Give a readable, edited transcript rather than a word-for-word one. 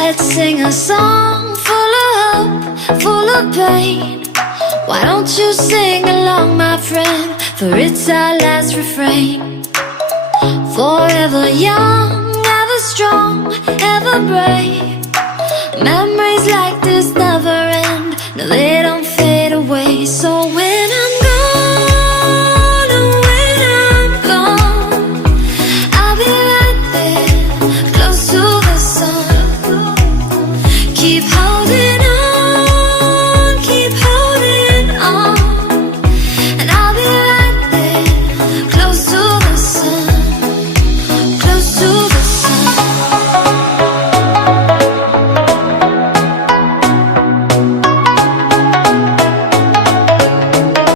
Let's sing a song full of hope, full of pain. Why don't you sing along, my friend, for it's our last refrain. Forever young, ever strong, ever brave. Memories